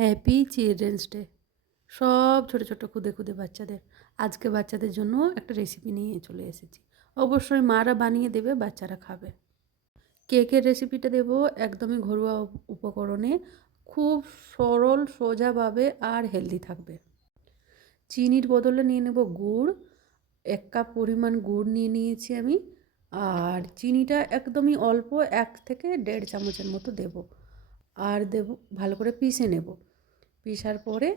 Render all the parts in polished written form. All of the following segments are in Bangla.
Happy children's day. সব ছোটো ছোটো খুদে খুদে বাচ্চাদের আজকে বাচ্চাদের জন্য একটা রেসিপি নিয়ে চলে এসেছি। অবশ্যই মারা বানিয়ে দেবে, বাচ্চারা খাবে। কেকের রেসিপিটা দেবো একদমই ঘরোয়া উপকরণে, খুব সরল সোজাভাবে আর হেলদি থাকবে। চিনির বদলে নিয়ে নেব গুড়। 1 কাপ পরিমাণ গুড় নিয়ে নিয়েছি আমি। আর চিনিটা একদমই অল্প, 1 থেকে 1.5 চামচের মতো দেব। আর দেব ভালো করে পিষে নেব। পিষার পরে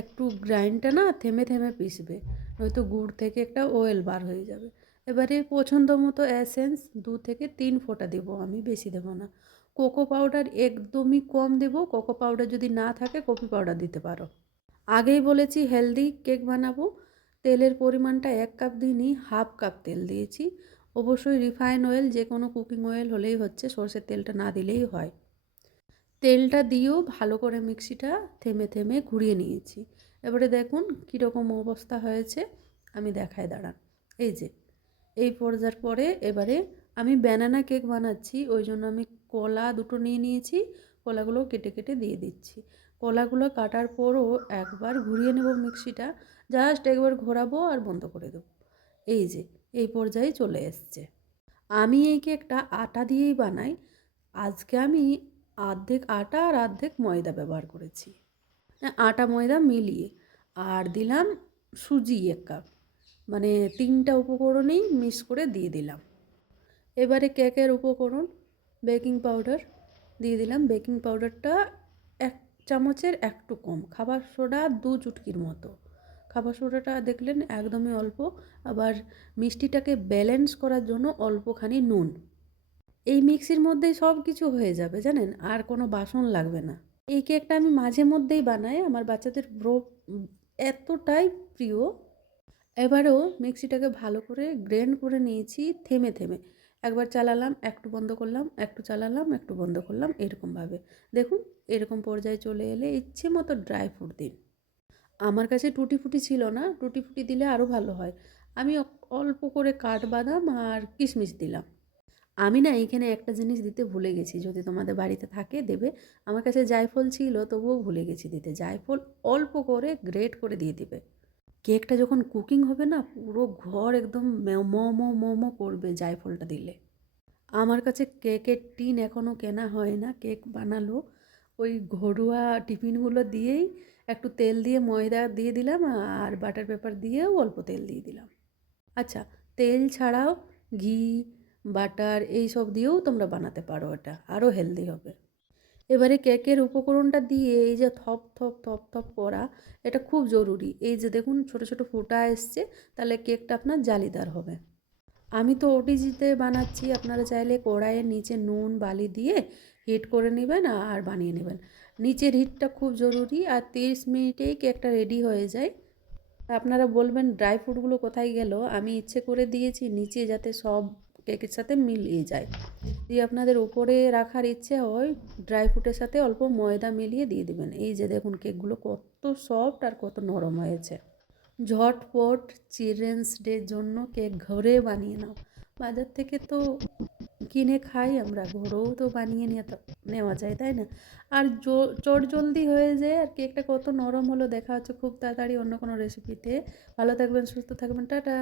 একটু গ্রাইন্ডটা না থেমে থেমে পিষবে, নয়তো গুড় থেকে একটা অয়েল বার হয়ে যাবে। এবারে পছন্দ মতো এসেন্স 2 থেকে 3 ফোঁটা দেবো আমি, বেশি দেবো না। কোকো পাউডার একদমই কম দেবো। কোকো পাউডার যদি না থাকে কফি পাউডার দিতে পারো। আগেই বলেছি হেলদি কেক বানাবো। তেলের পরিমাণটা 1 কাপ দিইনি, 1/2 কাপ তেল দিয়েছি। অবশ্যই রিফাইন অয়েল, যে কোনো কুকিং অয়েল হলেই হচ্ছে, সরষের তেলটা না দিলেই হয়। তেলটা দিয়েও ভালো করে মিক্সিটা থেমে থেমে ঘুরিয়ে নিয়েছি। এবারে দেখুন কীরকম অবস্থা হয়েছে, আমি দেখাই দাঁড়ান। এই যে এই পর্যায়ের পরে এবারে আমি ব্যানানা কেক বানাচ্ছি, ওই জন্য আমি কলা 2টো নিয়ে নিয়েছি। কলাগুলো কেটে কেটে দিয়ে দিচ্ছি। কলাগুলো কাটার পরও একবার ঘুরিয়ে নেব মিক্সিটা, জাস্ট একবার ঘোরাবো আর বন্ধ করে দেবো। এই যে এই পর্যায়ে চলে এসছে। আমি এই কেকটা আটা দিয়েই বানাই। আজকে আমি অর্ধেক আটা আর অর্ধেক ময়দা ব্যবহার করেছি, আটা ময়দা মিলিয়ে। আর দিলাম সুজি 1 কাপ, মানে 3টা উপকরণেই মিক্স করে দিয়ে দিলাম। এবারে কেকের উপকরণ বেকিং পাউডার দিয়ে দিলাম। বেকিং পাউডারটা 1 চামচের একটু কম, খাবার সোডা 2 চুটকির মতো। খাবার সোডাটা দেখলেন একদমই অল্প। আবার মিষ্টিটাকে ব্যালেন্স করার জন্য অল্পখানি নুন। এই মিক্সির মধ্যেই সব কিছু হয়ে যাবে জানেন, আর কোনো বাসন লাগবে না। এই কেকটা আমি মাঝে মধ্যেই বানাই, আমার বাচ্চাদের এতটাই প্রিয়। এবারেও মিক্সিটাকে ভালো করে গ্রাইন্ড করে নিয়েছি থেমে থেমে। একবার চালালাম, একটু বন্ধ করলাম, একটু চালালাম, একটু বন্ধ করলাম, এরকমভাবে। দেখুন এরকম পর্যায়ে চলে এলে ইচ্ছে মতো ড্রাই ফ্রুট দিন। আমার কাছে টুটি ফুটি ছিল না, টুটি ফুটি দিলে আরও ভালো হয়। আমি অল্প করে কাঠবাদাম আর কিশমিশ দিলাম। আমি না এইখানে একটা জিনিস দিতে ভুলে গেছি, যদি তোমাদের বাড়িতে থাকে দেবে। আমার কাছে জায়ফল ছিল, তবুও ভুলে গেছি দিতে। জায়ফল অল্প করে গ্রেট করে দিয়ে দিবে। কেকটা যখন কুকিং হবে না, পুরো ঘর একদম ম করবে জায়ফলটা দিলে। আমার কাছে কেকের টিন এখনও কেনা হয় না। কেক বানালো ওই ঘরোয়া টিফিনগুলো দিয়েই, একটু তেল দিয়ে ময়দা দিয়ে দিলাম, আর বাটার পেপার দিয়েও অল্প তেল দিয়ে দিলাম। আচ্ছা, তেল ছাড়াও ঘি, বাটার এই সব দিয়েও তোমরা বানাতে পারো, এটা আরও হেলদি হবে। এবারে কেকের উপকরণটা দিয়ে এই যে থপ থপ থপ থপ করা, এটা খুব জরুরি। এই যে দেখুন ছোট ছোট ফোঁটা এসছে, তাহলে কেকটা আপনার জালিদার হবে। আমি তো ওটিজিতে বানাচ্ছি, আপনারা চাইলে কড়াইয়ের নিচে নুন বালি দিয়ে হিট করে নেবেন আর বানিয়ে নেবেন। নিচের হিটটা খুব জরুরি। আর 30 মিনিটেই কেকটা রেডি হয়ে যায়। আপনারা বলবেন ড্রাই ফ্রুটগুলো কোথায় গেল, আমি ইচ্ছে করে দিয়েছি নিচে, যাতে সব কেকের সাথে মিলিয়ে যায়। যদি আপনাদের উপরে রাখার ইচ্ছে হয়, ড্রাই ফ্রুটের সাথে অল্প ময়দা মিলিয়ে দিয়ে দেবেন। এই যে দেখুন কেকগুলো কত সফট আর কত নরম হয়েছে। ঝটপট চিলড্রেন্স ডের জন্য কেক ঘরে বানিয়ে নাও। বাজার থেকে তো কিনে খাই আমরা, ঘরেও তো বানিয়ে নেওয়া যায়, তাই না? আর চট জলদি হয়ে যায়। আর কেকটা কত নরম হলো। দেখা হচ্ছে খুব তাড়াতাড়ি অন্য কোনো রেসিপিতে। ভালো থাকবেন, সুস্থ থাকবেন, টাটা।